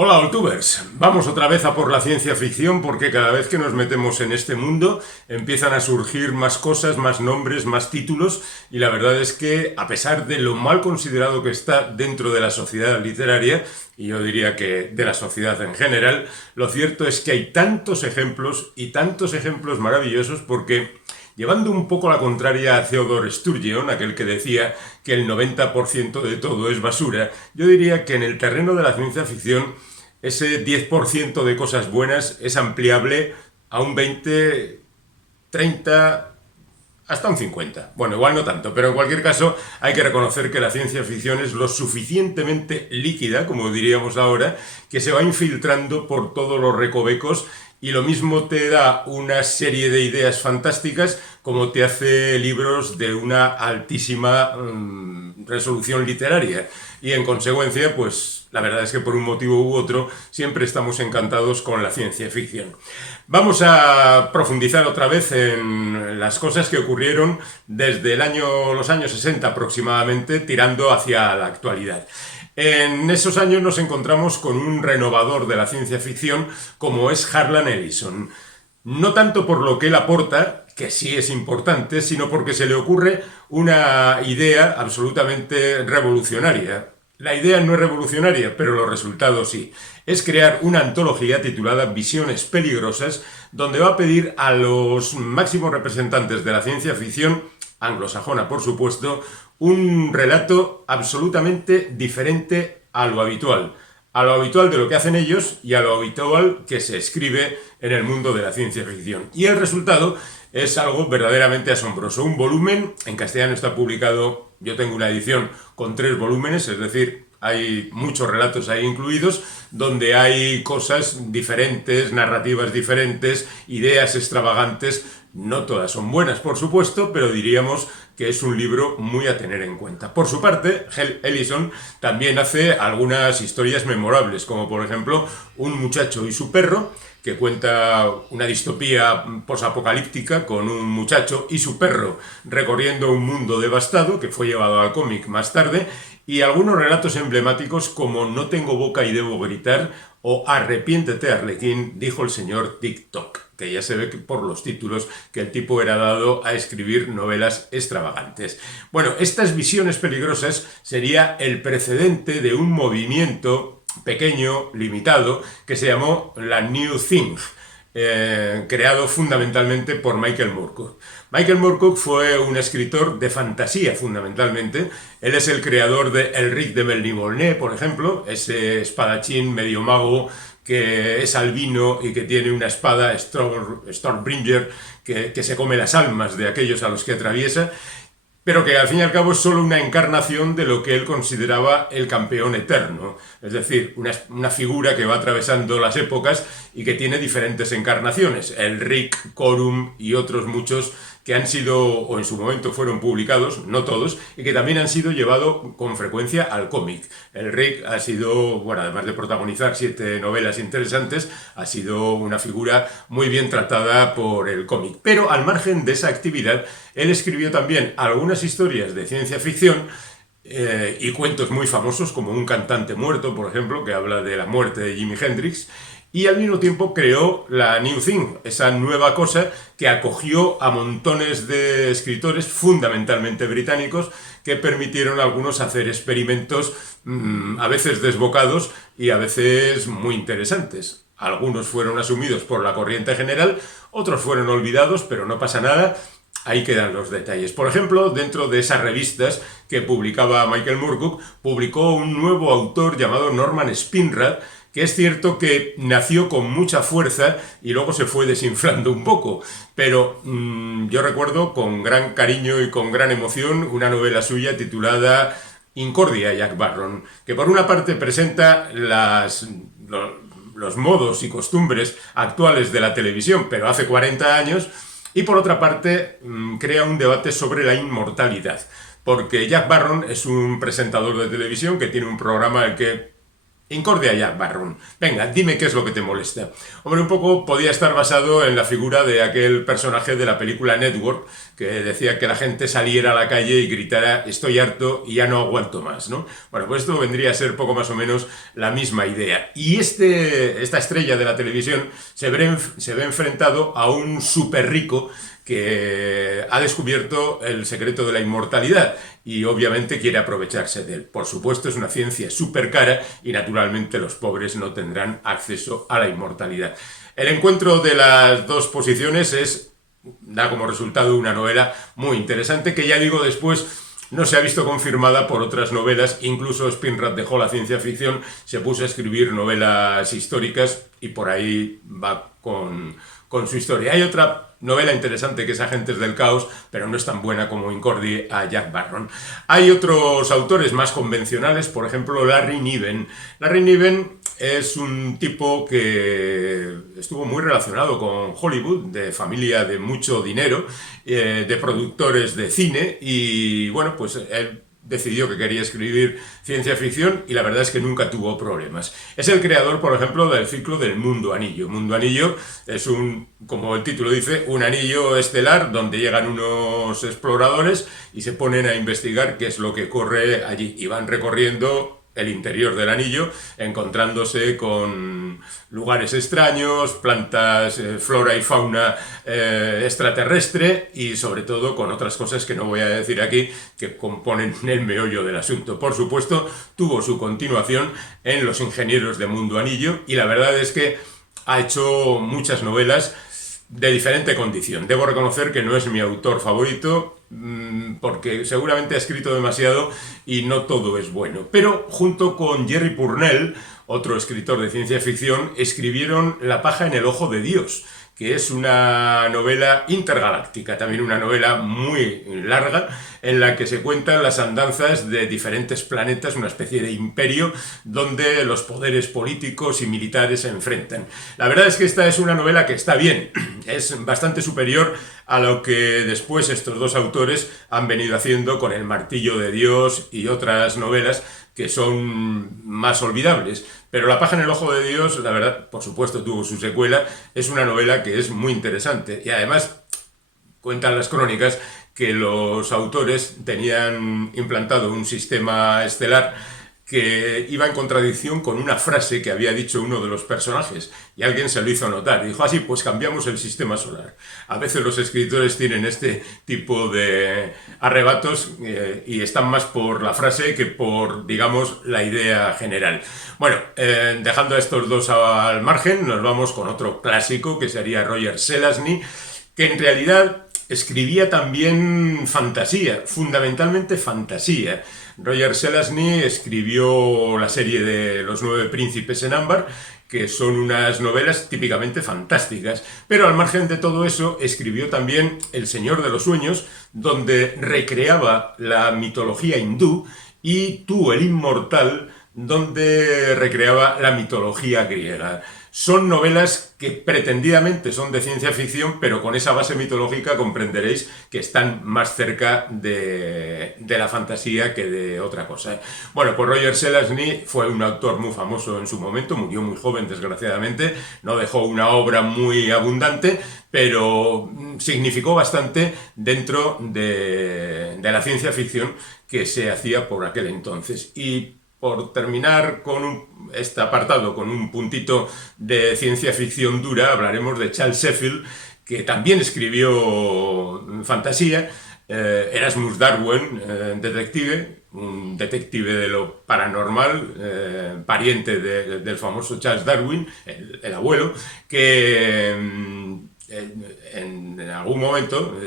Hola, Oltubers. Vamos otra vez a por la ciencia ficción porque cada vez que nos metemos en este mundo empiezan a surgir más cosas, más nombres, más títulos y la verdad es que a pesar de lo mal considerado que está dentro de la sociedad literaria, y yo diría que de la sociedad en general, lo cierto es que hay tantos ejemplos y tantos ejemplos maravillosos porque llevando un poco la contraria a Theodore Sturgeon, aquel que decía que el 90% de todo es basura, yo diría que en el terreno de la ciencia ficción ese 10% de cosas buenas es ampliable a un 20, 30, hasta un 50. Bueno, igual no tanto, pero en cualquier caso hay que reconocer que la ciencia ficción es lo suficientemente líquida, como diríamos ahora, que se va infiltrando por todos los recovecos y lo mismo te da una serie de ideas fantásticas como te hace libros de una altísima resolución literaria. Y en consecuencia, pues la verdad es que por un motivo u otro siempre estamos encantados con la ciencia ficción. Vamos a profundizar otra vez en las cosas que ocurrieron desde los años 60 aproximadamente, tirando hacia la actualidad. En esos años nos encontramos con un renovador de la ciencia ficción como es Harlan Ellison. No tanto por lo que él aporta, que sí es importante, sino porque se le ocurre una idea absolutamente revolucionaria. La idea no es revolucionaria, pero los resultados sí. Es crear una antología titulada Visiones Peligrosas, donde va a pedir a los máximos representantes de la ciencia ficción, anglosajona por supuesto, un relato absolutamente diferente a lo habitual de lo que hacen ellos y a lo habitual que se escribe en el mundo de la ciencia ficción. Y el resultado es algo verdaderamente asombroso. Un volumen, en castellano está publicado, yo tengo una edición con 3 volúmenes, es decir, hay muchos relatos ahí incluidos, donde hay cosas diferentes, narrativas diferentes, ideas extravagantes. No todas son buenas, por supuesto, pero diríamos que es un libro muy a tener en cuenta. Por su parte, Ellison también hace algunas historias memorables, como por ejemplo Un muchacho y su perro, que cuenta una distopía posapocalíptica con un muchacho y su perro recorriendo un mundo devastado, que fue llevado al cómic más tarde, y algunos relatos emblemáticos como No tengo boca y debo gritar o Arrepiéntete, Arlequín, dijo el señor TikTok, que ya se ve que por los títulos que el tipo era dado a escribir novelas extravagantes. Bueno, estas visiones peligrosas sería el precedente de un movimiento pequeño, limitado, que se llamó la New Thing, creado fundamentalmente por Michael Moorcock. Michael Moorcock fue un escritor de fantasía, fundamentalmente. Él es el creador de Elric de Melniboné, por ejemplo, ese espadachín medio mago que es albino y que tiene una espada Stormbringer que se come las almas de aquellos a los que atraviesa, pero que al fin y al cabo es solo una encarnación de lo que él consideraba el campeón eterno, es decir, una figura que va atravesando las épocas y que tiene diferentes encarnaciones, el Rick, Corum y otros muchos que han sido, o en su momento fueron publicados, no todos, y que también han sido llevados con frecuencia al cómic. El Rick ha sido, bueno, además de protagonizar 7 novelas interesantes, ha sido una figura muy bien tratada por el cómic. Pero al margen de esa actividad, él escribió también algunas historias de ciencia ficción y cuentos muy famosos, como Un cantante muerto, por ejemplo, que habla de la muerte de Jimi Hendrix, y al mismo tiempo creó la New Thing, esa nueva cosa que acogió a montones de escritores, fundamentalmente británicos, que permitieron a algunos hacer experimentos a veces desbocados y a veces muy interesantes. Algunos fueron asumidos por la corriente general, otros fueron olvidados, pero no pasa nada. Ahí quedan los detalles. Por ejemplo, dentro de esas revistas que publicaba Michael Moorcock, publicó un nuevo autor llamado Norman Spinrad, que es cierto que nació con mucha fuerza y luego se fue desinflando un poco, pero yo recuerdo con gran cariño y con gran emoción una novela suya titulada Incordia, Jack Barron, que por una parte presenta los modos y costumbres actuales de la televisión, pero hace 40 años, y por otra parte crea un debate sobre la inmortalidad, porque Jack Barron es un presentador de televisión que tiene un programa en el que Incordia Jack Barron. Venga, dime qué es lo que te molesta. Hombre, un poco podía estar basado en la figura de aquel personaje de la película Network que decía que la gente saliera a la calle y gritara estoy harto y ya no aguanto más, ¿no? Bueno, pues esto vendría a ser poco más o menos la misma idea. Y esta estrella de la televisión se ve enfrentado a un súper rico que ha descubierto el secreto de la inmortalidad y obviamente quiere aprovecharse de él. Por supuesto es una ciencia súper cara y naturalmente los pobres no tendrán acceso a la inmortalidad. El encuentro de las dos posiciones da como resultado una novela muy interesante que ya digo después no se ha visto confirmada por otras novelas, incluso Spinrad dejó la ciencia ficción, se puso a escribir novelas históricas y por ahí va con su historia. Hay otra novela interesante que es Agentes del Caos, pero no es tan buena como Incordia a Jack Barron. Hay otros autores más convencionales, por ejemplo Larry Niven. Larry Niven es un tipo que estuvo muy relacionado con Hollywood, de familia de mucho dinero, de productores de cine, y bueno, pues él decidió que quería escribir ciencia ficción y la verdad es que nunca tuvo problemas. Es el creador, por ejemplo, del ciclo del Mundo Anillo. Mundo Anillo es como el título dice, un anillo estelar donde llegan unos exploradores y se ponen a investigar qué es lo que ocurre allí y van recorriendo el interior del anillo, encontrándose con lugares extraños, plantas, flora y fauna extraterrestre y sobre todo con otras cosas que no voy a decir aquí que componen el meollo del asunto. Por supuesto, tuvo su continuación en Los Ingenieros de Mundo Anillo y la verdad es que ha hecho muchas novelas de diferente condición. Debo reconocer que no es mi autor favorito porque seguramente ha escrito demasiado y no todo es bueno. Pero junto con Jerry Pournelle, otro escritor de ciencia ficción, escribieron La paja en el ojo de Dios, que es una novela intergaláctica, también una novela muy larga, en la que se cuentan las andanzas de diferentes planetas, una especie de imperio, donde los poderes políticos y militares se enfrentan. La verdad es que esta es una novela que está bien, es bastante superior a lo que después estos dos autores han venido haciendo con El Martillo de Dios y otras novelas que son más olvidables. Pero La paja en el ojo de Dios, la verdad, por supuesto tuvo su secuela, es una novela que es muy interesante y además cuentan las crónicas que los autores tenían implantado un sistema estelar que iba en contradicción con una frase que había dicho uno de los personajes y alguien se lo hizo notar y dijo así, pues cambiamos el sistema solar. A veces los escritores tienen este tipo de arrebatos y están más por la frase que por, digamos, la idea general. Bueno, dejando a estos dos al margen, nos vamos con otro clásico que sería Roger Zelazny, que en realidad escribía también fantasía, fundamentalmente fantasía. Roger Zelazny escribió la serie de Los Nueve Príncipes en Ámbar, que son unas novelas típicamente fantásticas, pero al margen de todo eso escribió también El Señor de los Sueños, donde recreaba la mitología hindú, y Tú, el Inmortal, donde recreaba la mitología griega. Son novelas que pretendidamente son de ciencia ficción, pero con esa base mitológica comprenderéis que están más cerca de la fantasía que de otra cosa. Bueno, pues Roger Zelazny fue un autor muy famoso en su momento, murió muy joven desgraciadamente, no dejó una obra muy abundante, pero significó bastante dentro de la ciencia ficción que se hacía por aquel entonces. Y por terminar con este apartado con un puntito de ciencia ficción dura, hablaremos de Charles Sheffield, que también escribió fantasía, Erasmus Darwin, detective, un detective de lo paranormal, pariente del famoso Charles Darwin, el abuelo, que en algún momento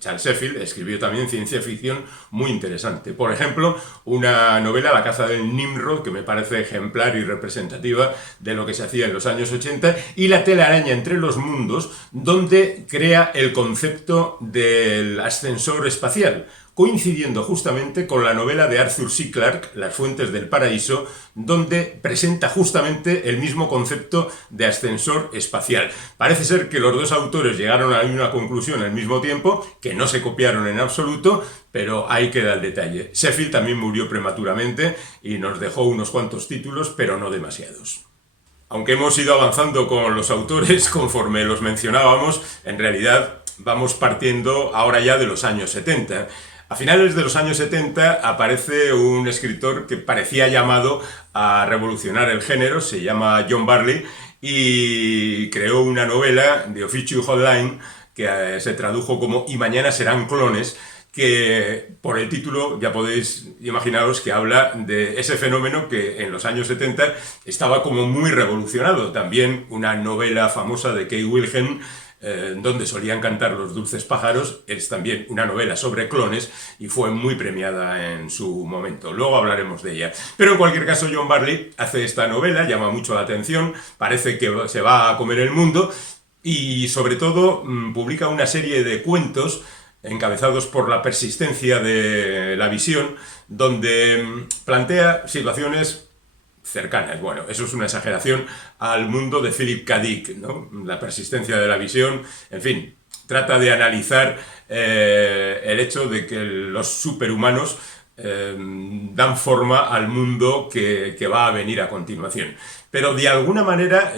Charles Sheffield escribió también ciencia ficción muy interesante. Por ejemplo, una novela, La caza del Nimrod, que me parece ejemplar y representativa de lo que se hacía en los años 80, y La telaraña entre los mundos, donde crea el concepto del ascensor espacial, coincidiendo justamente con la novela de Arthur C. Clarke, Las fuentes del paraíso, donde presenta justamente el mismo concepto de ascensor espacial. Parece ser que los dos autores llegaron a una conclusión al mismo tiempo, que no se copiaron en absoluto, pero ahí queda el detalle. Sheffield también murió prematuramente y nos dejó unos cuantos títulos, pero no demasiados. Aunque hemos ido avanzando con los autores conforme los mencionábamos, en realidad vamos partiendo ahora ya de los años 70. A finales de los años 70 aparece un escritor que parecía llamado a revolucionar el género, se llama John Barley, y creó una novela, The Official Hotline, que se tradujo como Y mañana serán clones, que por el título ya podéis imaginaros que habla de ese fenómeno que en los años 70 estaba como muy revolucionado. También una novela famosa de Kay Wilhelm, donde solían cantar los dulces pájaros, es también una novela sobre clones y fue muy premiada en su momento. Luego hablaremos de ella. Pero en cualquier caso, John Barley hace esta novela, llama mucho la atención, parece que se va a comer el mundo y sobre todo publica una serie de cuentos encabezados por la persistencia de la visión, donde plantea situaciones cercanas. Bueno, eso es una exageración al mundo de Philip K. Dick, ¿no? La persistencia de la visión, en fin, trata de analizar el hecho de que los superhumanos dan forma al mundo que va a venir a continuación. Pero de alguna manera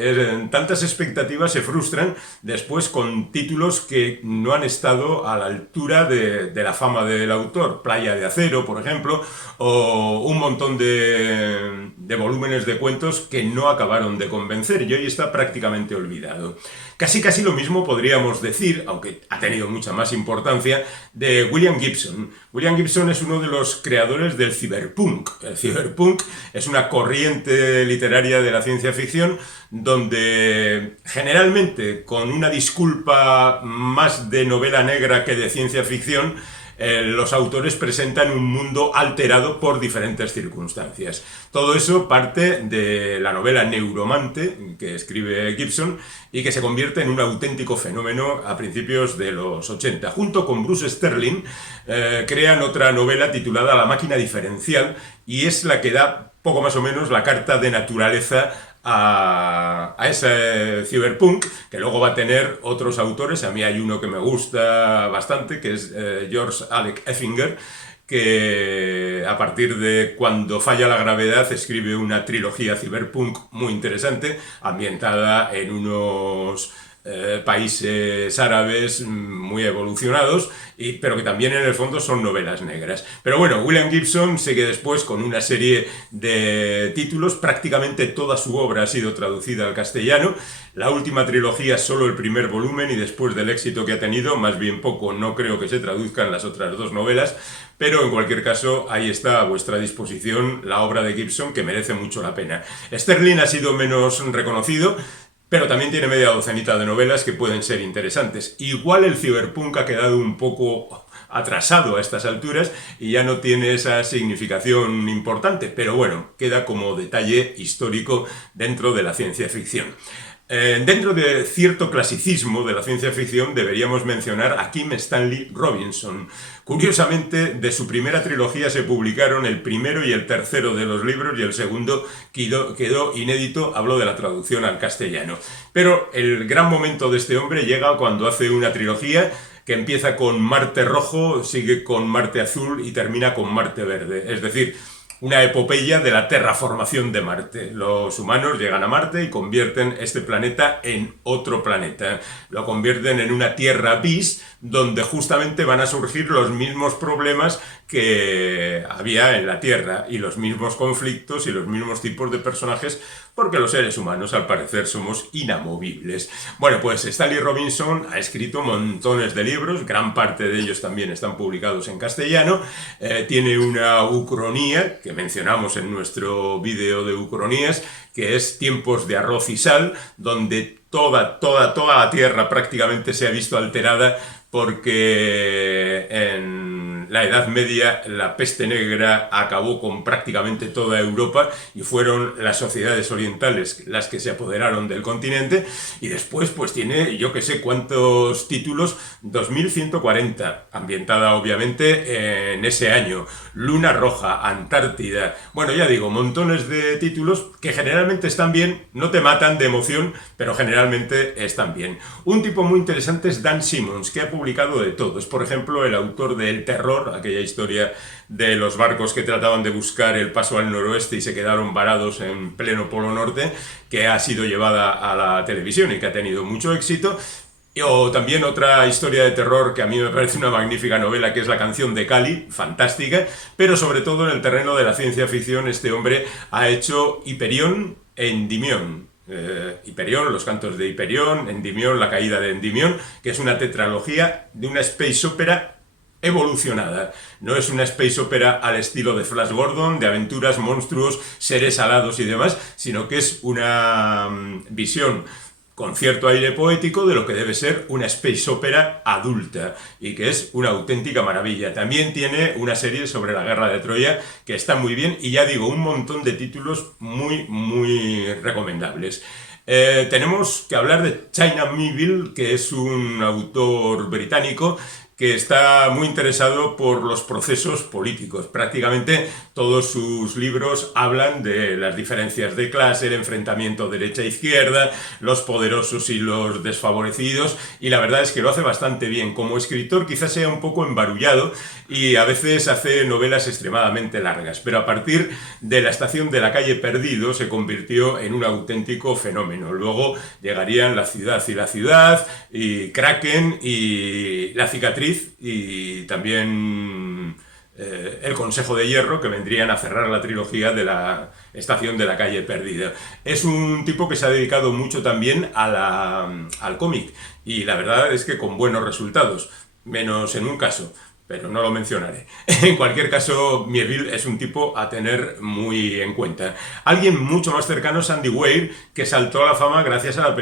tantas expectativas se frustran después con títulos que no han estado a la altura de la fama del autor. Playa de Acero, por ejemplo, o un montón de volúmenes de cuentos que no acabaron de convencer y hoy está prácticamente olvidado. Casi lo mismo podríamos decir, aunque ha tenido mucha más importancia, de William Gibson. William Gibson es uno de los creadores del cyberpunk. El cyberpunk es una corriente literaria de la ciencia ficción donde generalmente, con una disculpa más de novela negra que de ciencia ficción, los autores presentan un mundo alterado por diferentes circunstancias. Todo eso parte de la novela Neuromante que escribe Gibson y que se convierte en un auténtico fenómeno a principios de los 80. Junto con Bruce Sterling crean otra novela titulada La máquina diferencial y es la que da poco más o menos la carta de naturaleza a ese cyberpunk, que luego va a tener otros autores. A mí hay uno que me gusta bastante, que es George Alec Effinger, que a partir de Cuando falla la gravedad escribe una trilogía cyberpunk muy interesante, ambientada en unos países árabes muy evolucionados, pero que también en el fondo son novelas negras. Pero bueno, William Gibson sigue después con una serie de títulos, prácticamente toda su obra ha sido traducida al castellano. La última trilogía es solo el primer volumen y después del éxito que ha tenido, más bien poco, no creo que se traduzcan las otras dos novelas, pero en cualquier caso ahí está a vuestra disposición la obra de Gibson, que merece mucho la pena. Sterling ha sido menos reconocido, pero también tiene media docenita de novelas que pueden ser interesantes. Igual el cyberpunk ha quedado un poco atrasado a estas alturas y ya no tiene esa significación importante, pero bueno, queda como detalle histórico dentro de la ciencia ficción. Dentro de cierto clasicismo de la ciencia ficción deberíamos mencionar a Kim Stanley Robinson. Curiosamente, de su primera trilogía se publicaron el primero y el tercero de los libros y el segundo quedó inédito, hablo de la traducción al castellano. Pero el gran momento de este hombre llega cuando hace una trilogía que empieza con Marte Rojo, sigue con Marte Azul y termina con Marte Verde. Es decir, una epopeya de la terraformación de Marte. Los humanos llegan a Marte y convierten este planeta en otro planeta. Lo convierten en una tierra bis, donde justamente van a surgir los mismos problemas que había en la Tierra y los mismos conflictos y los mismos tipos de personajes, porque los seres humanos al parecer somos inamovibles. Bueno, pues Stanley Robinson ha escrito montones de libros, gran parte de ellos también están publicados en castellano. Tiene una ucronía que mencionamos en nuestro vídeo de ucronías, que es Tiempos de arroz y sal, donde toda la Tierra prácticamente se ha visto alterada porque en en la Edad Media la peste negra acabó con prácticamente toda Europa y fueron las sociedades orientales las que se apoderaron del continente, y después pues tiene yo que sé cuántos títulos, 2140, ambientada obviamente en ese año, Luna Roja, Antártida, bueno ya digo, montones de títulos que generalmente están bien, no te matan de emoción, pero generalmente están bien. Un tipo muy interesante es Dan Simmons, que ha publicado de todo. Es, por ejemplo, el autor de El Terror, aquella historia de los barcos que trataban de buscar el paso al noroeste y se quedaron varados en pleno Polo Norte, que ha sido llevada a la televisión y que ha tenido mucho éxito. O también otra historia de terror que a mí me parece una magnífica novela, que es La canción de Cali, fantástica, pero sobre todo en el terreno de la ciencia ficción este hombre ha hecho Hiperión e Endymion. Hiperión, los cantos de Hiperión, Endymion, la caída de Endymion, que es una tetralogía de una space opera evolucionada. No es una space opera al estilo de Flash Gordon, de aventuras, monstruos, seres alados y demás, sino que es una visión con cierto aire poético de lo que debe ser una space opera adulta, y que es una auténtica maravilla. También tiene una serie sobre la guerra de Troya que está muy bien, y ya digo, un montón de títulos muy recomendables. Tenemos que hablar de China Miéville, que es un autor británico que está muy interesado por los procesos políticos. Prácticamente todos sus libros hablan de las diferencias de clase, el enfrentamiento derecha-izquierda, los poderosos y los desfavorecidos, y la verdad es que lo hace bastante bien. Como escritor quizás sea un poco embarullado y a veces hace novelas extremadamente largas, pero a partir de La estación de la calle Perdido se convirtió en un auténtico fenómeno. Luego llegarían La ciudad y la ciudad, y Kraken, y La cicatriz, y también El Consejo de Hierro, que vendrían a cerrar la trilogía de La estación de la calle Perdida. Es un tipo que se ha dedicado mucho también al cómic, y la verdad es que con buenos resultados, menos en un caso, pero no lo mencionaré. En cualquier caso, Miéville es un tipo a tener muy en cuenta. Alguien mucho más cercano es Andy Weir, que saltó a la fama gracias a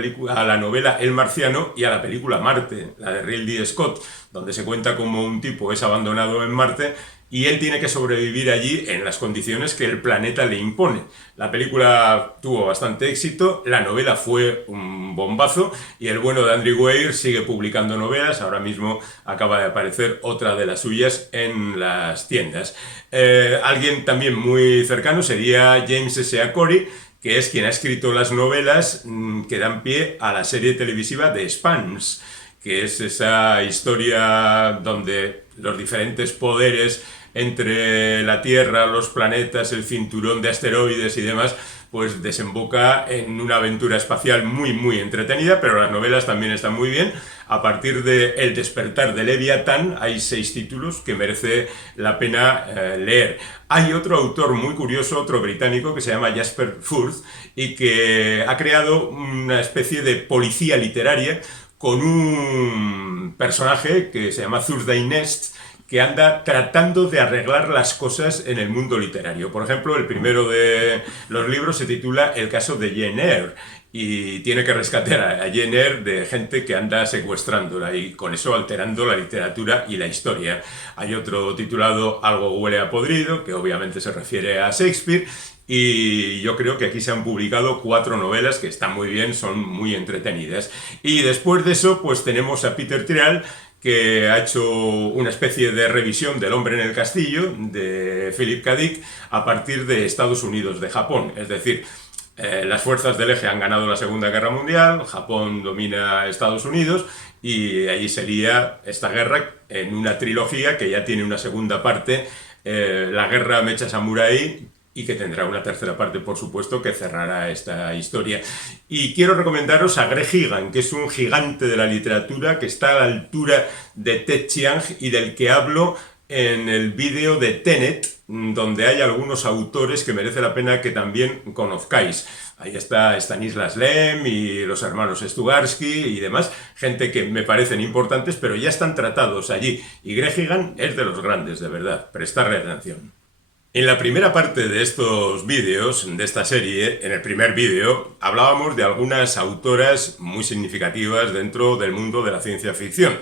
la novela El Marciano y a la película Marte, la de Ridley Scott, donde se cuenta como un tipo es abandonado en Marte y él tiene que sobrevivir allí en las condiciones que el planeta le impone. La película tuvo bastante éxito, la novela fue un bombazo, y el bueno de Andy Weir sigue publicando novelas. Ahora mismo acaba de aparecer otra de las suyas en las tiendas. Alguien también muy cercano sería James S. A. Corey, que es quien ha escrito las novelas que dan pie a la serie televisiva de Expanse, que es esa historia donde los diferentes poderes entre la Tierra, los planetas, el cinturón de asteroides y demás, pues desemboca en una aventura espacial muy entretenida, pero las novelas también están muy bien. A partir de El despertar de Leviatán hay 6 títulos que merece la pena leer. Hay otro autor muy curioso, otro británico, que se llama Jasper Firth, y que ha creado una especie de policía literaria con un personaje que se llama Thursday Nest, que anda tratando de arreglar las cosas en el mundo literario. Por ejemplo, el primero de los libros se titula El caso de Jane Eyre, y tiene que rescatar a Jane Eyre de gente que anda secuestrándola y con eso alterando la literatura y la historia. Hay otro titulado Algo huele a podrido, que obviamente se refiere a Shakespeare, y yo creo que aquí se han publicado 4 novelas que están muy bien, son muy entretenidas. Y después de eso, pues tenemos a Peter Trial, que ha hecho una especie de revisión del Hombre en el Castillo, de Philip K. Dick, a partir de Estados Unidos, de Japón. Es decir, las fuerzas del eje han ganado la Segunda Guerra Mundial, Japón domina Estados Unidos, y allí sería esta guerra en una trilogía que ya tiene una segunda parte, La Guerra Mecha Samurai, y que tendrá una tercera parte, por supuesto, que cerrará esta historia. Y quiero recomendaros a Greg Egan, que es un gigante de la literatura, que está a la altura de Ted Chiang y del que hablo en el vídeo de Tenet, donde hay algunos autores que merece la pena que también conozcáis. Ahí está Stanislas Lem y los hermanos Stugarsky y demás, gente que me parecen importantes, pero ya están tratados allí. Y Greg Egan es de los grandes, de verdad. Prestarle atención. En la primera parte de estos vídeos, de esta serie, en el primer vídeo, hablábamos de algunas autoras muy significativas dentro del mundo de la ciencia ficción.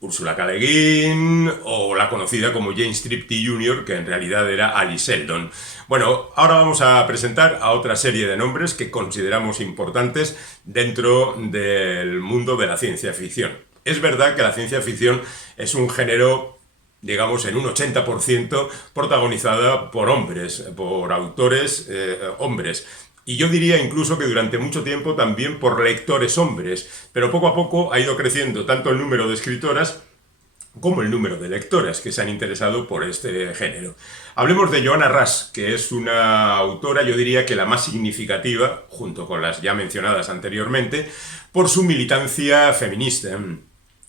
Ursula K. Le Guin o la conocida como James Tripty Jr., que en realidad era Alice Sheldon. Bueno, ahora vamos a presentar a otra serie de nombres que consideramos importantes dentro del mundo de la ciencia ficción. Es verdad que la ciencia ficción es un género, digamos, en un 80% protagonizada por hombres, por autores hombres. Y yo diría incluso que durante mucho tiempo también por lectores hombres, pero poco a poco ha ido creciendo tanto el número de escritoras como el número de lectoras que se han interesado por este género. Hablemos de Joanna Rush, que es una autora, yo diría que la más significativa, junto con las ya mencionadas anteriormente, por su militancia feminista.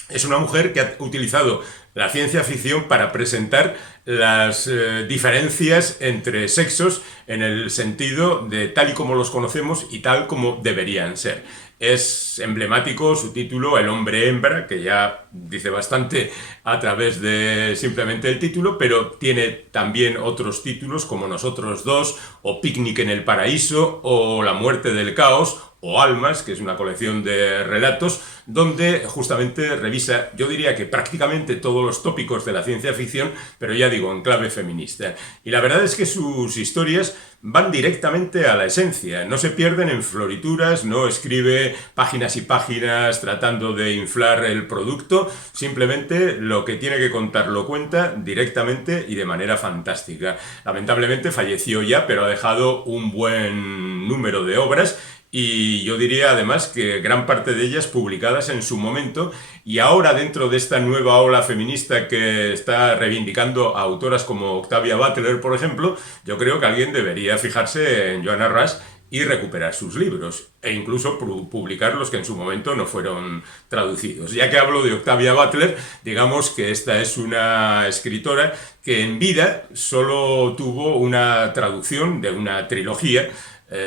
Es una mujer que ha utilizado la ciencia ficción para presentar las diferencias entre sexos en el sentido de tal y como los conocemos y tal como deberían ser. Es emblemático su título, El hombre hembra, que ya dice bastante a través de simplemente el título, pero tiene también otros títulos como Nosotros dos, o Picnic en el paraíso, o La muerte del caos, o Almas, que es una colección de relatos, donde justamente revisa, yo diría que prácticamente todos los tópicos de la ciencia ficción, pero ya digo, en clave feminista. Y la verdad es que sus historias van directamente a la esencia, no se pierden en florituras, no escribe páginas y páginas tratando de inflar el producto, simplemente lo que tiene que contar lo cuenta directamente y de manera fantástica. Lamentablemente falleció ya, pero ha dejado un buen número de obras, y yo diría además que gran parte de ellas publicadas en su momento, y ahora dentro de esta nueva ola feminista que está reivindicando a autoras como Octavia Butler, por ejemplo, yo creo que alguien debería fijarse en Joanna Rush y recuperar sus libros, e incluso publicar los que en su momento no fueron traducidos. Ya que hablo de Octavia Butler, digamos que esta es una escritora que en vida solo tuvo una traducción de una trilogía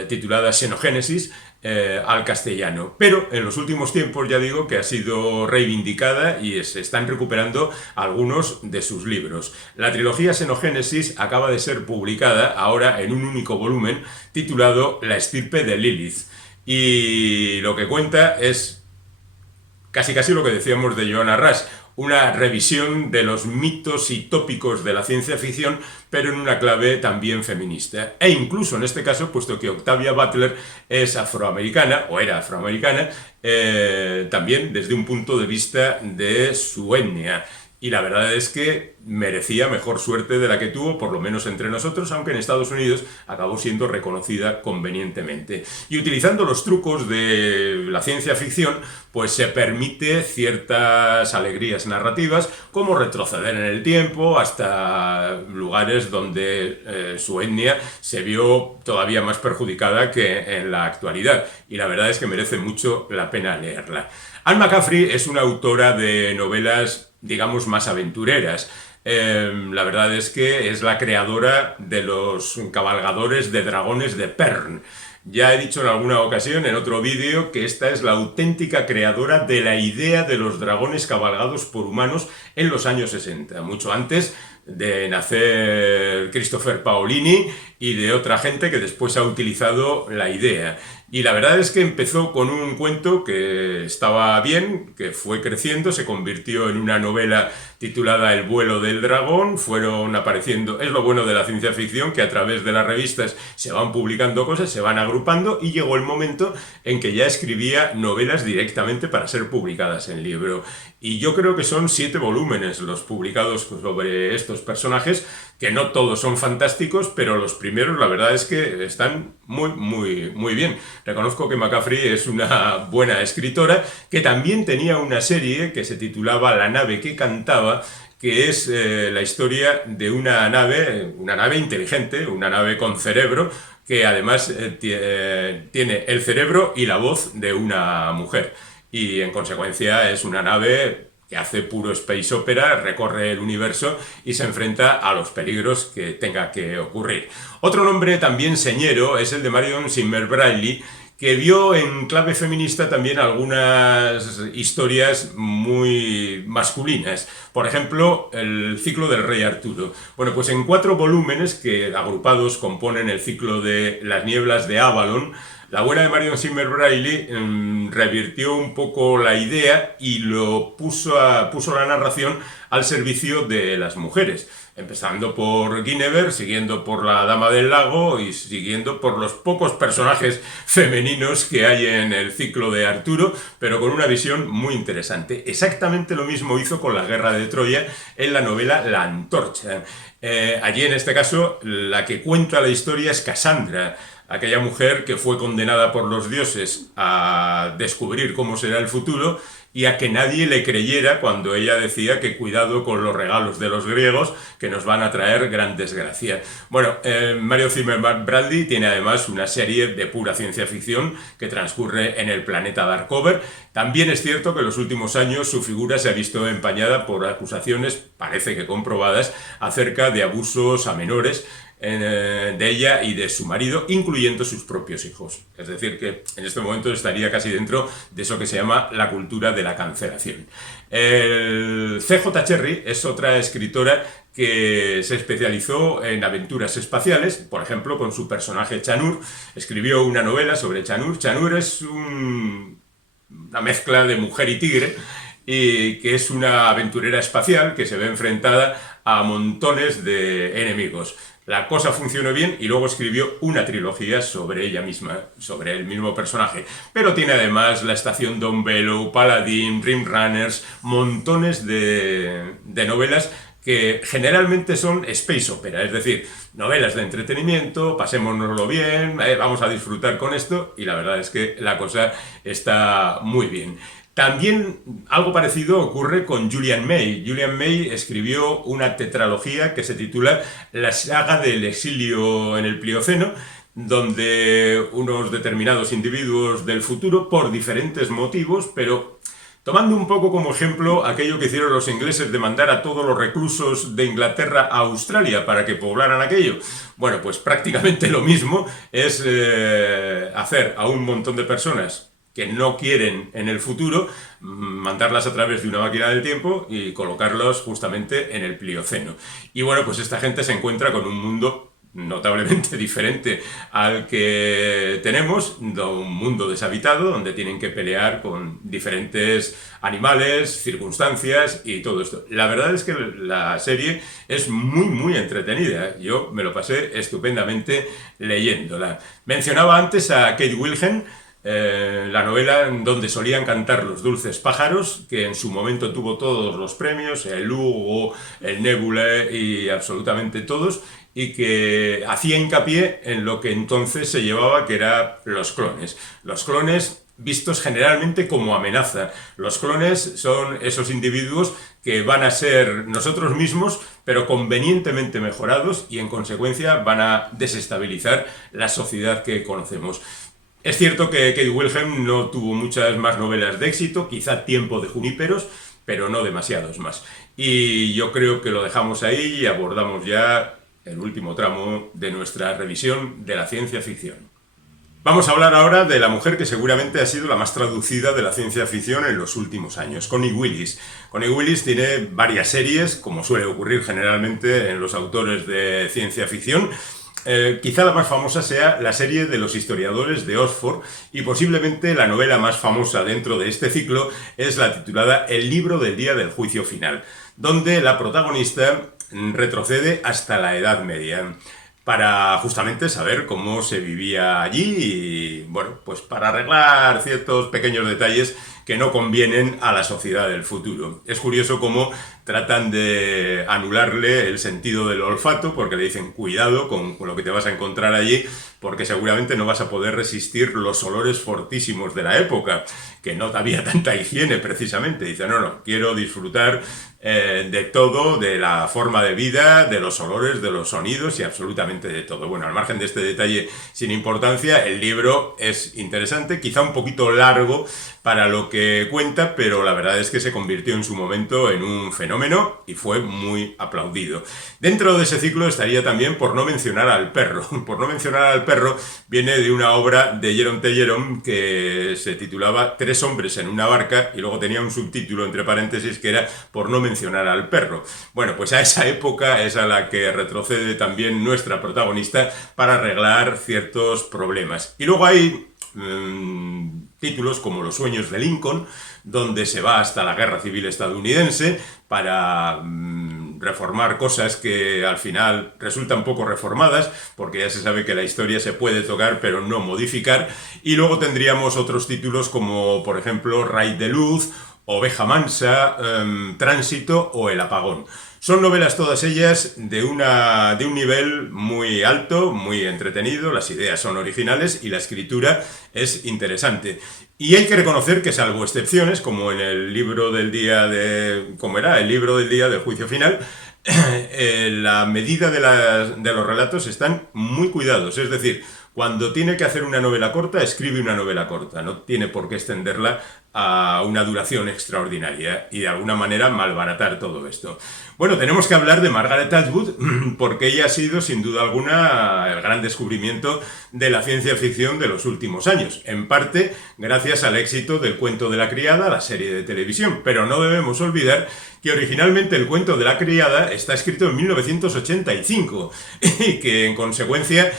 titulada Xenogénesis al castellano, pero en los últimos tiempos ya digo que ha sido reivindicada y se están recuperando algunos de sus libros. La trilogía Xenogénesis acaba de ser publicada ahora en un único volumen titulado La estirpe de Lilith, y lo que cuenta es casi lo que decíamos de Joanna Rush, una revisión de los mitos y tópicos de la ciencia ficción, pero en una clave también feminista. E incluso en este caso, puesto que Octavia Butler es afroamericana, o era afroamericana, también desde un punto de vista de su etnia. Y la verdad es que merecía mejor suerte de la que tuvo, por lo menos entre nosotros, aunque en Estados Unidos acabó siendo reconocida convenientemente. Y utilizando los trucos de la ciencia ficción, pues se permite ciertas alegrías narrativas, como retroceder en el tiempo hasta lugares donde su etnia se vio todavía más perjudicada que en la actualidad. Y la verdad es que merece mucho la pena leerla. Anne McCaffrey es una autora de novelas, digamos, más aventureras. La verdad es que es la creadora de los cabalgadores de dragones de Pern. Ya he dicho en alguna ocasión, en otro vídeo, que esta es la auténtica creadora de la idea de los dragones cabalgados por humanos en los años 60, mucho antes de nacer Christopher Paolini y de otra gente que después ha utilizado la idea. Y la verdad es que empezó con un cuento que estaba bien, que fue creciendo, se convirtió en una novela titulada El vuelo del dragón, fueron apareciendo, es lo bueno de la ciencia ficción, que a través de las revistas se van publicando cosas, se van agrupando, y llegó el momento en que ya escribía novelas directamente para ser publicadas en libro. Y yo creo que son 7 volúmenes los publicados sobre estos personajes, que no todos son fantásticos, pero los primeros la verdad es que están muy bien. Reconozco que McCaffrey es una buena escritora, que también tenía una serie que se titulaba La nave que cantaba, que es la historia de una nave inteligente, una nave con cerebro, que además tiene el cerebro y la voz de una mujer. Y en consecuencia es una nave que hace puro space opera, recorre el universo y se enfrenta a los peligros que tenga que ocurrir. Otro nombre también señero es el de Marion Zimmer Bradley, que vio en clave feminista también algunas historias muy masculinas. Por ejemplo, el ciclo del Rey Arturo. Bueno, pues en 4 volúmenes que agrupados componen el ciclo de Las nieblas de Avalon, la abuela de Marion Zimmer Bradley revirtió un poco la idea y puso la narración al servicio de las mujeres, empezando por Guinevere, siguiendo por la Dama del Lago y siguiendo por los pocos personajes femeninos que hay en el ciclo de Arturo, pero con una visión muy interesante. Exactamente lo mismo hizo con la Guerra de Troya en la novela La Antorcha. Allí, en este caso, la que cuenta la historia es Cassandra, aquella mujer que fue condenada por los dioses a descubrir cómo será el futuro y a que nadie le creyera cuando ella decía que cuidado con los regalos de los griegos que nos van a traer gran desgracia. Bueno, Mario Zimmer Bradley tiene además una serie de pura ciencia ficción que transcurre en el planeta Darkover. También es cierto que en los últimos años su figura se ha visto empañada por acusaciones, parece que comprobadas, acerca de abusos a menores de ella y de su marido, incluyendo sus propios hijos. Es decir, que en este momento estaría casi dentro de eso que se llama la cultura de la cancelación. El C.J. Cherryh es otra escritora que se especializó en aventuras espaciales, por ejemplo, con su personaje Chanur. Escribió una novela sobre Chanur. Chanur es una mezcla de mujer y tigre, y que es una aventurera espacial que se ve enfrentada a montones de enemigos. La cosa funcionó bien y luego escribió una trilogía sobre ella misma, sobre el mismo personaje. Pero tiene además La Estación Don Velo, Paladín, Rim Runners, montones de novelas que generalmente son space opera, es decir, novelas de entretenimiento, pasémonoslo bien, vamos a disfrutar con esto, y la verdad es que la cosa está muy bien. También algo parecido ocurre con Julian May. Julian May escribió una tetralogía que se titula La saga del exilio en el Plioceno, donde unos determinados individuos del futuro, por diferentes motivos, pero tomando un poco como ejemplo aquello que hicieron los ingleses de mandar a todos los reclusos de Inglaterra a Australia para que poblaran aquello, bueno, pues prácticamente lo mismo es hacer a un montón de personas que no quieren en el futuro, mandarlas a través de una máquina del tiempo y colocarlos justamente en el Plioceno. Y bueno, pues esta gente se encuentra con un mundo notablemente diferente al que tenemos, un mundo deshabitado donde tienen que pelear con diferentes animales, circunstancias y todo esto. La verdad es que la serie es muy entretenida. Yo me lo pasé estupendamente leyéndola. Mencionaba antes a Kate Wilhelm, la novela donde solían cantar los dulces pájaros, que en su momento tuvo todos los premios, el Hugo, el Nebula y absolutamente todos, y que hacía hincapié en lo que entonces se llevaba, que eran los clones. Los clones vistos generalmente como amenaza. Los clones son esos individuos que van a ser nosotros mismos, pero convenientemente mejorados, y en consecuencia van a desestabilizar la sociedad que conocemos. Es cierto que Kate Wilhelm no tuvo muchas más novelas de éxito, quizá Tiempo de Juníperos, pero no demasiados más. Y yo creo que lo dejamos ahí y abordamos ya el último tramo de nuestra revisión de la ciencia ficción. Vamos a hablar ahora de la mujer que seguramente ha sido la más traducida de la ciencia ficción en los últimos años, Connie Willis. Connie Willis tiene varias series, como suele ocurrir generalmente en los autores de ciencia ficción. Quizá la más famosa sea la serie de los historiadores de Oxford, y posiblemente la novela más famosa dentro de este ciclo es la titulada El libro del día del juicio final, donde la protagonista retrocede hasta la Edad Media para justamente saber cómo se vivía allí y, bueno, pues para arreglar ciertos pequeños detalles que no convienen a la sociedad del futuro. Es curioso cómo tratan de anularle el sentido del olfato, porque le dicen cuidado con lo que te vas a encontrar allí, porque seguramente no vas a poder resistir los olores fortísimos de la época, que no había tanta higiene precisamente. Dice, no, quiero disfrutar de todo, de la forma de vida, de los olores, de los sonidos y absolutamente de todo. Bueno, al margen de este detalle sin importancia, el libro es interesante, quizá un poquito largo para lo que cuenta, pero la verdad es que se convirtió en su momento en un fenómeno y fue muy aplaudido. Dentro de ese ciclo estaría también Por no mencionar al perro. Por no mencionar al perro perro viene de una obra de Jerome T. Jerome que se titulaba Tres hombres en una barca y luego tenía un subtítulo entre paréntesis que era Por no mencionar al perro. Bueno, pues a esa época es a la que retrocede también nuestra protagonista para arreglar ciertos problemas. Y luego hay títulos como Los sueños de Lincoln, donde se va hasta la guerra civil estadounidense para reformar cosas que al final resultan poco reformadas, porque ya se sabe que la historia se puede tocar pero no modificar. Y luego tendríamos otros títulos como, por ejemplo, Raíz de Luz, Oveja Mansa, Tránsito o El Apagón. Son novelas todas ellas de un nivel muy alto, muy entretenido, las ideas son originales y la escritura es interesante. Y hay que reconocer que, salvo excepciones, como en el libro del día el libro del día del juicio final, la medida de los relatos están muy cuidados. Es decir, cuando tiene que hacer una novela corta, escribe una novela corta. No tiene por qué extenderla a una duración extraordinaria y de alguna manera malbaratar todo esto. Bueno, tenemos que hablar de Margaret Atwood porque ella ha sido sin duda alguna el gran descubrimiento de la ciencia ficción de los últimos años, en parte gracias al éxito del Cuento de la criada, la serie de televisión, pero no debemos olvidar que originalmente el Cuento de la criada está escrito en 1985 y que en consecuencia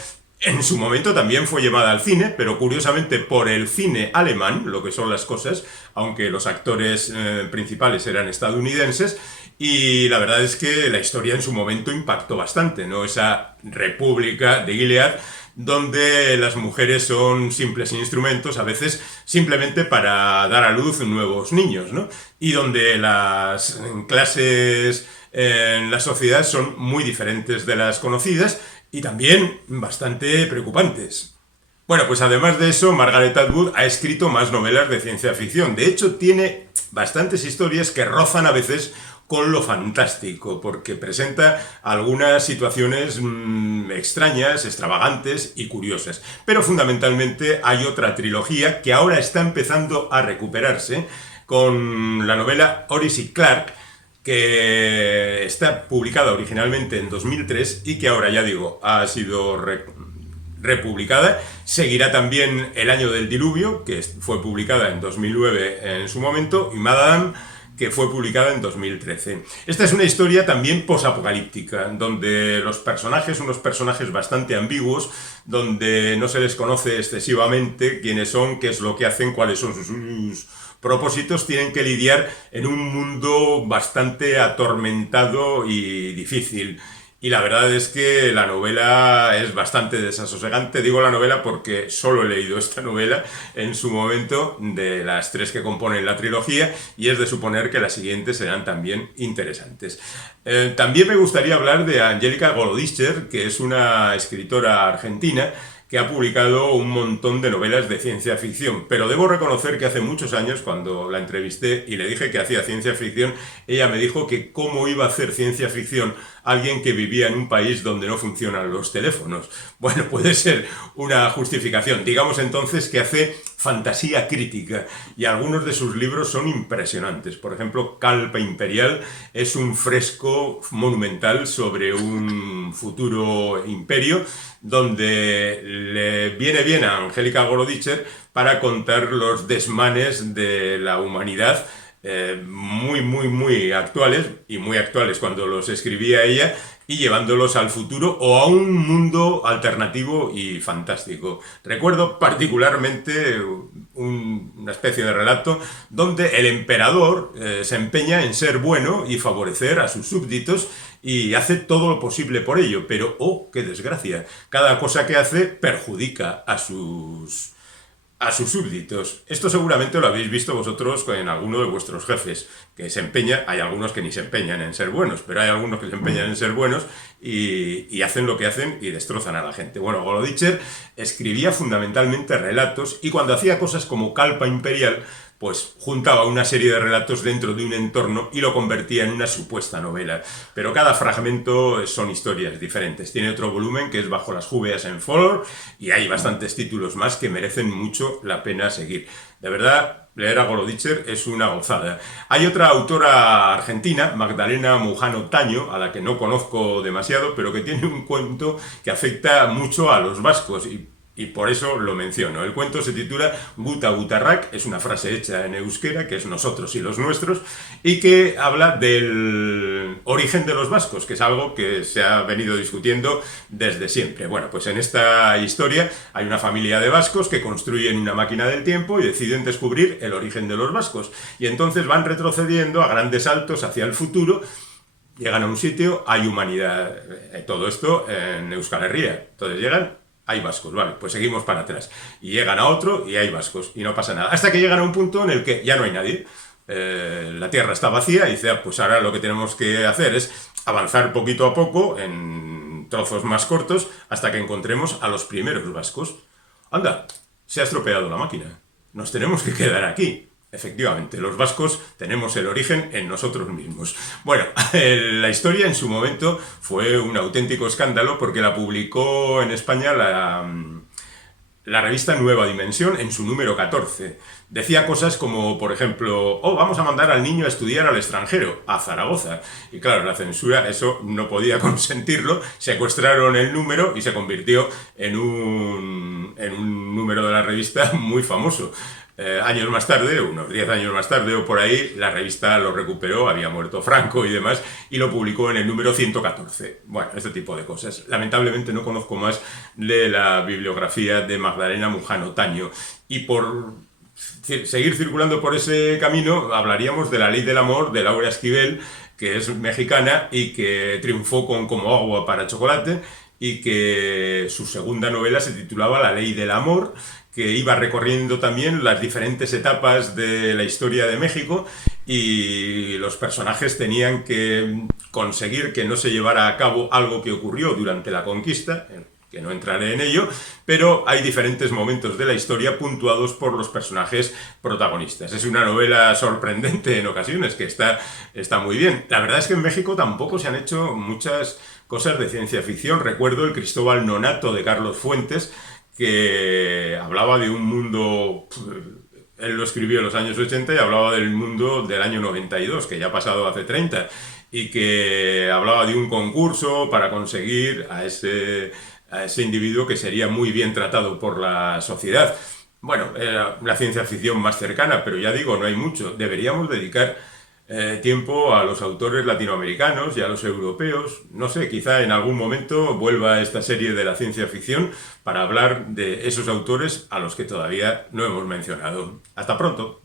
en su momento también fue llevada al cine, pero curiosamente por el cine alemán, lo que son las cosas, aunque los actores principales eran estadounidenses, y la verdad es que la historia en su momento impactó bastante, ¿no? Esa república de Gilead donde las mujeres son simples instrumentos, a veces simplemente para dar a luz nuevos niños, ¿no? Y donde las clases en la sociedad son muy diferentes de las conocidas, y también bastante preocupantes. Bueno, pues además de eso, Margaret Atwood ha escrito más novelas de ciencia ficción. De hecho, tiene bastantes historias que rozan a veces con lo fantástico, porque presenta algunas situaciones extrañas, extravagantes y curiosas. Pero fundamentalmente hay otra trilogía que ahora está empezando a recuperarse con la novela Odyssey Clark, que está publicada originalmente en 2003 y que ahora, ya digo, ha sido republicada. Seguirá también El año del diluvio, que fue publicada en 2009 en su momento, y Madame, que fue publicada en 2013. Esta es una historia también posapocalíptica, donde los personajes, unos personajes bastante ambiguos, donde no se les conoce excesivamente quiénes son, qué es lo que hacen, cuáles son sus propósitos, tienen que lidiar en un mundo bastante atormentado y difícil. Y la verdad es que la novela es bastante desasosegante. Digo la novela porque solo he leído esta novela en su momento, de las tres que componen la trilogía, y es de suponer que las siguientes serán también interesantes. También me gustaría hablar de Angélica Golodischer, que es una escritora argentina que ha publicado un montón de novelas de ciencia ficción, pero debo reconocer que hace muchos años, cuando la entrevisté y le dije que hacía ciencia ficción, ella me dijo que cómo iba a hacer ciencia ficción alguien que vivía en un país donde no funcionan los teléfonos. Bueno, puede ser una justificación. Digamos entonces que hace fantasía crítica y algunos de sus libros son impresionantes. Por ejemplo, Calpa Imperial es un fresco monumental sobre un futuro imperio donde le viene bien a Angélica Golodischer para contar los desmanes de la humanidad, muy actuales, y muy actuales cuando los escribía ella, y llevándolos al futuro o a un mundo alternativo y fantástico. Recuerdo particularmente una especie de relato donde el emperador se empeña en ser bueno y favorecer a sus súbditos y hace todo lo posible por ello, pero ¡oh, qué desgracia! Cada cosa que hace perjudica a sus súbditos. Esto seguramente lo habéis visto vosotros en alguno de vuestros jefes, que se empeña, hay algunos que ni se empeñan en ser buenos, pero hay algunos que se empeñan en ser buenos y hacen lo que hacen y destrozan a la gente. Bueno, Golodischer escribía fundamentalmente relatos y cuando hacía cosas como Calpa Imperial, pues juntaba una serie de relatos dentro de un entorno y lo convertía en una supuesta novela. Pero cada fragmento son historias diferentes. Tiene otro volumen que es Bajo las Júbeas en Folor y hay bastantes títulos más que merecen mucho la pena seguir. De verdad, leer a Golodicher es una gozada. Hay otra autora argentina, Magdalena Mujano Taño, a la que no conozco demasiado, pero que tiene un cuento que afecta mucho a los vascos y por eso lo menciono. El cuento se titula Guta Gutarrak, es una frase hecha en euskera, que es nosotros y los nuestros, y que habla del origen de los vascos, que es algo que se ha venido discutiendo desde siempre. Bueno, pues en esta historia hay una familia de vascos que construyen una máquina del tiempo y deciden descubrir el origen de los vascos. Y entonces van retrocediendo a grandes saltos hacia el futuro. Llegan a un sitio, hay humanidad, todo esto en Euskal Herria. Entonces llegan, hay vascos, vale, pues seguimos para atrás. Y llegan a otro y hay vascos, y no pasa nada. Hasta que llegan a un punto en el que ya no hay nadie. La Tierra está vacía y dice, pues ahora lo que tenemos que hacer es avanzar poquito a poco en trozos más cortos hasta que encontremos a los primeros vascos. Anda, se ha estropeado la máquina. Nos tenemos que quedar aquí. Efectivamente, los vascos tenemos el origen en nosotros mismos. Bueno, la historia en su momento fue un auténtico escándalo porque la publicó en España la revista Nueva Dimensión en su número 14. Decía cosas como, por ejemplo, vamos a mandar al niño a estudiar al extranjero, a Zaragoza. Y claro, la censura eso no podía consentirlo, secuestraron el número y se convirtió en un número de la revista muy famoso. Años más tarde, unos 10 años más tarde o por ahí, la revista lo recuperó, había muerto Franco y demás, y lo publicó en el número 114. Bueno, este tipo de cosas. Lamentablemente no conozco más de la bibliografía de Magdalena Mujano Taño. Y por seguir circulando por ese camino, hablaríamos de La ley del amor de Laura Esquivel, que es mexicana y que triunfó con Como agua para chocolate, y que su segunda novela se titulaba La ley del amor, que iba recorriendo también las diferentes etapas de la historia de México y los personajes tenían que conseguir que no se llevara a cabo algo que ocurrió durante la conquista, que no entraré en ello, pero hay diferentes momentos de la historia puntuados por los personajes protagonistas. Es una novela sorprendente en ocasiones, que está muy bien. La verdad es que en México tampoco se han hecho muchas cosas de ciencia ficción. Recuerdo el Cristóbal Nonato de Carlos Fuentes, que hablaba de un mundo, él lo escribió en los años 80 y hablaba del mundo del año 92, que ya ha pasado hace 30, y que hablaba de un concurso para conseguir a ese individuo que sería muy bien tratado por la sociedad. Bueno, era la ciencia ficción más cercana, pero ya digo, no hay mucho. Deberíamos dedicar tiempo a los autores latinoamericanos y a los europeos. No sé, quizá en algún momento vuelva esta serie de la ciencia ficción para hablar de esos autores a los que todavía no hemos mencionado. Hasta pronto.